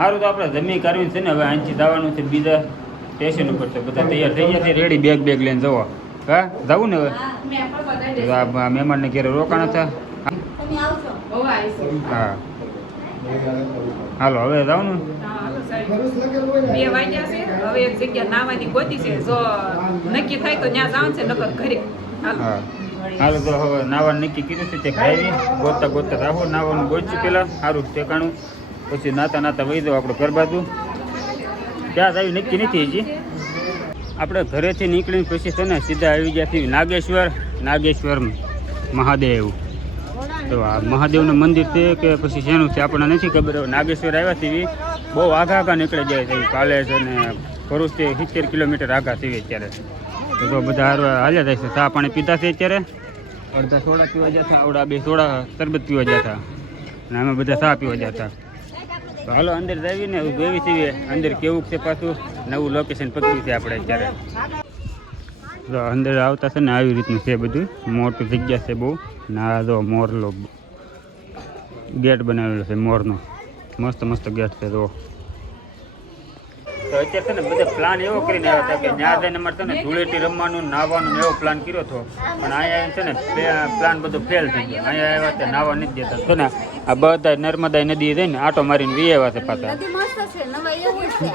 સારું તો આપણે જમી કરવી છે ને હવે અહીંથી જવાનું છે બીજા સ્ટેશન ઉપર તો બધા તૈયાર થઈ ગયા છે રેડી બેગ લઈને જવા હા જવું ને હવે મહેમાનને ઘેરે રોકાણ હતા હા હાલો હવે જવાનું 2 વાગ્યા છે હવે એક જગ્યા નાવાની ગોતી છે જો નક્કી થાય તો ત્યાં જવાનું છે નકર ઘરે હા હાલો તો હવે નાવાનું નક્કી કીધું છે તે ખાઈ ગોતતા રાખો નાવાનું ગોચ્યું પેલા સારું ઠેકાણું પછી નાતા વહી જાવ આપણે ઘર બાજુ ક્યાં આવી નક્કી નથી હજી આપણે ઘરેથી નીકળીને પછી છે ને સીધા આવી ગયા છીએ નાગેશ્વર મહાદેવ તો આ મહાદેવનું મંદિર છે કે પછી શેનું છે આપણને નથી ખબર નાગેશ્વર આવ્યા છીએ બહુ આઘા નીકળી જાય છે કાલે છે ને ભરૂચથી 70 કિલોમીટર આઘા છીએ અત્યારે તો બધા હાલ્યા જાય છે ચા પાણી પીતા છે અત્યારે અડધા સોડા પીવા જતા આવડા 2 સોડા તરબત પીવા જતા અને અમે બધા ચા પીવા જતા તો હાલો અંદર જઈને જોઈ છીએ અંદર કેવું છે પાછું નવું લોકેશન પકડ્યું છે આપણે અત્યારે તો અંદર આવતા છે ને આવી રીતનું છે બધું મોટું જગ્યા છે બહુ ના જો મોરલો ગેટ બનાવેલો છે મોરનો મસ્ત ગેટ છે તો અત્યારે છે ને બધા પ્લાન એવો કરીને આવ્યા હતા કે ત્યાં જઈને અમારે છે ને ધૂળેટી રમવાનું નાહવાનું એવો પ્લાન કર્યો હતો પણ અહીંયા છે ને પ્લાન બધો ફેલ થઈ ગયો અહીંયા આવ્યા ત્યાં નાહવા નથી દેતા છે ને આ બધા નર્મદા નદી જઈને આટો મારીને વી આવ્યા છે પાછા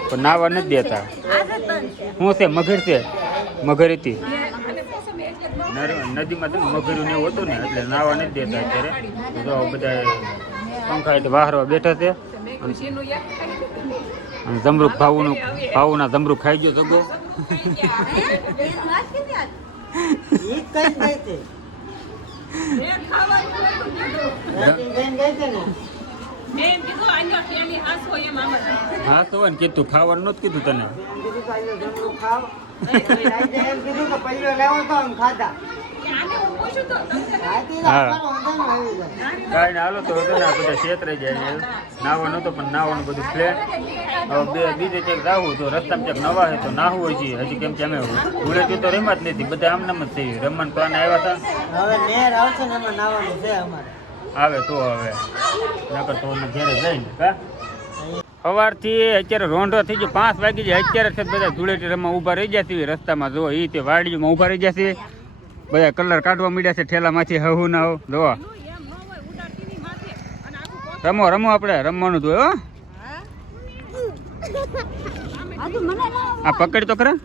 પણ નાહવા નથી દેતા શું છે મગર હતી નદીમાં છે ને મગરું ને એવું હતું ને એટલે નાહવા નથી દેતા અત્યારે તો બધા પંખા એટલે વાહરવા બેઠા છે અને જમરૂખ ભાવુના જમરૂખ ખાઈ ગયો સગો હા તો હોય ને કીધું ખાવાનું નતું કીધું તને કાંઈ હાલો તો બધા ક્ષેત્રે જાય નાહવા નતો પણ નાહવાનું બધું પ્લેન હવે બીજે ક્યાંક જવું તો રસ્તામાં ક્યાંક નવા છે તો નાહવું હોય છે હજી કેમ કે અમે ધૂળેટી તો રમત નથી બધા આમ નામ જ થઈ રમવાનું પ્લાન આવ્યા હતા હવે નહેર આવશે ને એમાં નાહવાનું છે અમારે આવે તો હવે નકર તો ઘેરે જઈને કા સવારથી અત્યારે રોંઢો થઈ ગયો 5 વાગી જાય અત્યારે છે બધા ધૂળેટી રમવા ઊભા રહી ગયા છે રસ્તામાં જો એ તે વાડીમાં ઊભા રહી ગયા છે બધા કલર કાઢવા મળ્યા છે ઠેલામાંથી હવું ના હો જો રમો આપણે રમવાનું તો હો આ પકડ તો ખરા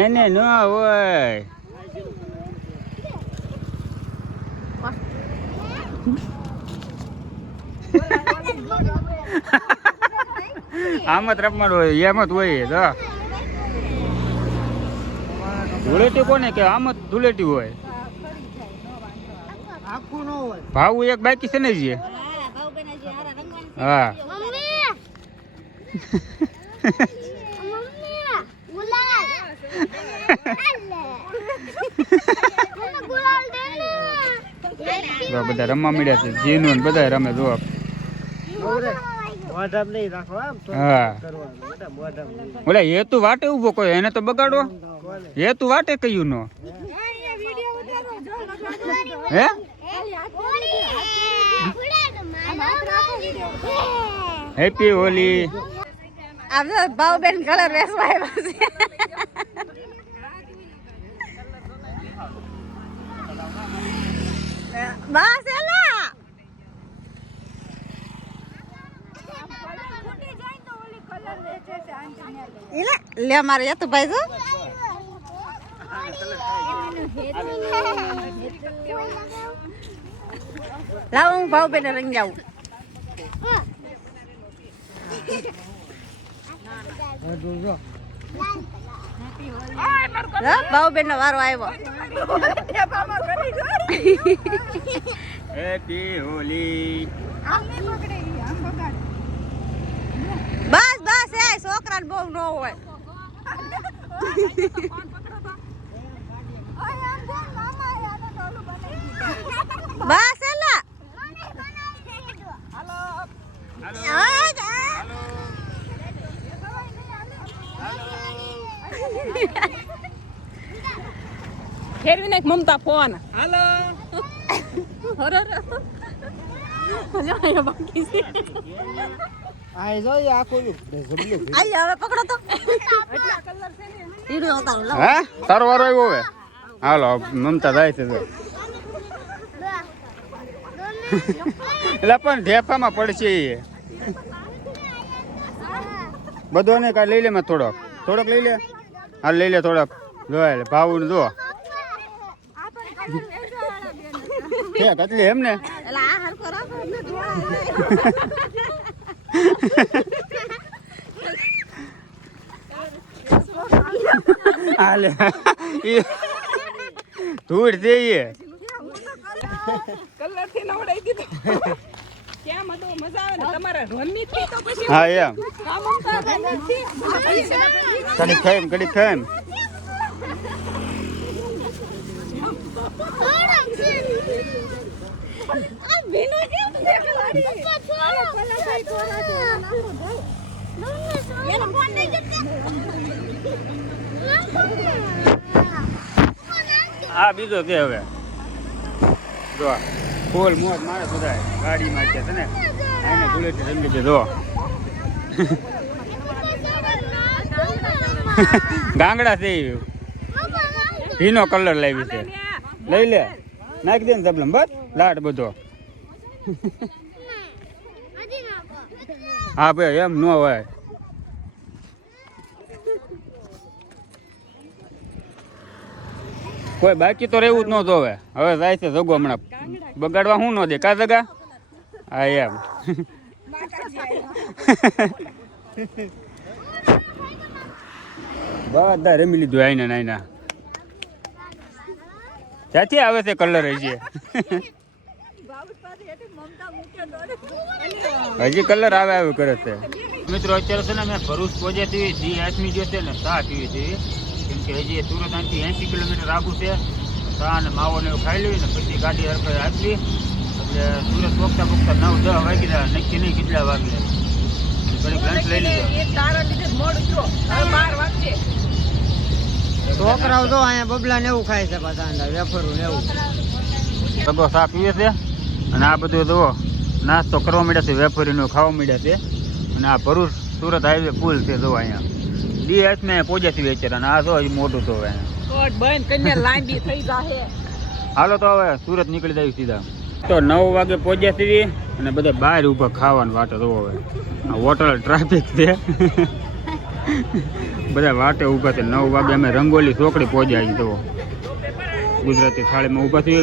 એને ન હોય આમ જ રમવાનું હોય એમ જ હોય તો ધૂળેટી કોને કે આમ જ ધૂળેટી હોય ભાવું એક બાકી છે ને જ હા બધા રમવા મળ્યા છે જીનું બધા રમે જો હા ઓલા એ તું વાટે ઉભો કોઈ એને તો બગાડો એ તું વાટે કયું નો હે હેપી હોલી આપણે ભાવબેન કલર વેસવા આવ્યા છે બસ એલા લે મારે યા તો ભાઈ જો લાવ હું ભાવબેન રંગ જાઉં ભાવબેન નો વારો આવ્યો હેપી હોલી બસ એ છોકરાને બહુ ન હોય બસ એલા ફેરવી નાખ મમતા ફોન હાલો આ જો આખું જબલું હવે પકડો તો ઈડો ઉતારો લો હે તારો વારો આવ્યો હવે હાલો મમતા જાય છે તો એટલે પણ ઢેફામાં પડશે એ બધોને કાંઈ લઈ લે માં થોડોક લઈ લે હા લઈ લે થોડોક જો ભાવું જો કેટલી એમ ને એટલે આ હરકો રાખો એટલે ધોળા હાલે ધૂળ જઈએ કલર થી નવડાઈ દીધો કેમ હતો મજા આવે ને તમારે રમી થી તો પછી હા એમ કામ મમતા રમી થી કડી ખાઈમ હા બીજો કે હવે જો ફૂલ મોજ મારે બધા ગાડીમાં છે ને આને ધૂળેથી રમી છે જો ગાંગડા છે ભીનો કલર લાવી છે લઈ લે નાખી દે ને તબલમ બસ લાટ બધો હા ભાઈ એમ ન હોય કોઈ બાકી તો રહેવું જ ન જોવે હવે જાય છે જગો હમણાં બગાડવા શું ન દે કા જગા હા એમ બધા રમી લીધું આઈના નાઈના ક્યાંથી આવે છે કલર હજી હજી કલર આવે આવે કરે છે મિત્રો અત્યારે છે ને મેં ભરૂચ પહોંચ્યા દી આઠમી જે છે ને ચા પીવી છે કેમ કે હજી સુરત અહીંથી 80 કિલોમીટર આગું છે ચા અને માવો ને એવું ખાઈ લેવી ને પછી ગાડી હરખે આપવી એટલે સુરત પોગતા 9-10 વાગી ગયા નક્કી નહીં કેટલા વાગે ઘડીક લંચ લઈ લીધો એક તારા લીધે મોડું થયો હવે 12 વાગશે છોકરાઓ તો અહીંયા બબલા ને એવું ખાય છે પાછા વેફરું ને એવું સગો ચા પીવે છે અને આ બધું જુઓ નાસ્તો કરવા માંડ્યા છે વેપારીનું ખાવા માંડ્યા છે અને આ ભરૂચ સુરત હાઈવે પુલ છે જો અહીંયા દી હાથમાં પહોંચ્યા છે વેચારા અને આ જો હજી મોટું તો હવે કોટ બંધ કરીને લાંબી થઈ જાહે હાલો તો હવે સુરત નીકળી જાય સીધા તો 9 વાગે પહોંચ્યા છીએ અને બધા બહાર ઊભા ખાવાનું વાટે જો હવે આ હોટલ ટ્રાફિક છે બધા વાટે ઊભા છે 9 વાગે અમે રંગોલી ચોકડી પહોંચ્યા તો ગુજરાતી થાળીમાં ઊભા છીએ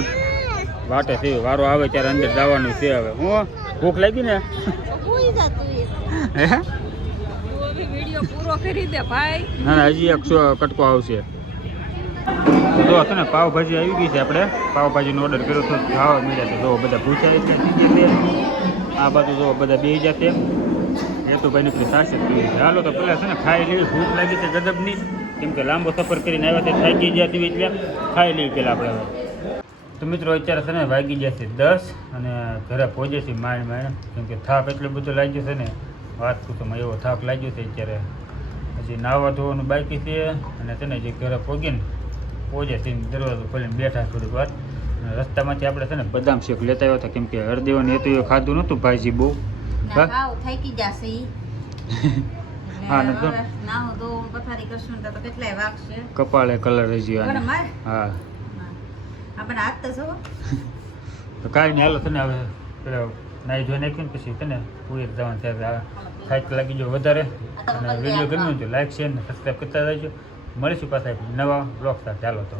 વાટે છે વારો આવે ત્યારે અંદર જવાનું છે હવે હું ભૂખ લાગી ને હે વિડિયો પૂરો કરી દે ભાઈ ના ના હજી 100 કટકો આવશે તો હતો ને પાવભાજી આવી ગઈ છે આપણે પાવભાજીનો ઓર્ડર કર્યો તો ખાવા મળ્યા છે જો બધા પૂછાય છે આ બાજુ જો બધા બે જશે એ તો ભાઈ નીકળી સાસે પીવી છે હાલો તો પેલા છે ને ખાઈ લેવી ભૂખ લાગી છે ગજબની કેમ કે લાંબો સફર કરીને આવ્યા છે થાકી ગયા હતી એટલે ખાઈ લેવી પેલા આપણે હવે તો મિત્રો અત્યારે છે ને વાગી ગયા છે 10 અને ઘરે પહોંચે છે માંડ કેમ કે થાક એટલો બધો લાગ્યો છે ને વાત પૂછોમાં એવો થાક લાગ્યો છે અત્યારે પછી નાવા ધોવાનું બાકી છે અને છે ને જે ઘરે પહોંચે છે દરવાજો ખોલીને બેઠા થોડીક વાર રસ્તામાંથી આપણે છે ને બદામ શેક લેતા આવ્યા હતા કેમ કે હરદેવને એ તો એ ખાધું નહોતું ભાઈજી બહુ થાકી જશે હા ને તો નાહો તો પથારી કરશું તો કેટલાય વાગશે કપાળે કલર હજી પણ માર હા આપણે હાથ તો જો તો કાંઈ નહીં હાલો છે ને હવે પેલા નાઈ ધોઈ નાખ્યું ને પછી છે ને પૂરી જવાનું છે થાક લાગી ગયો વધારે અને વિડીયો ગમ્યો તો લાઈક શેર ને સબસ્ક્રાઈબ કરતા રહેજો મળીશું પાછા નવા બ્લોગ સાથે ચાલો તો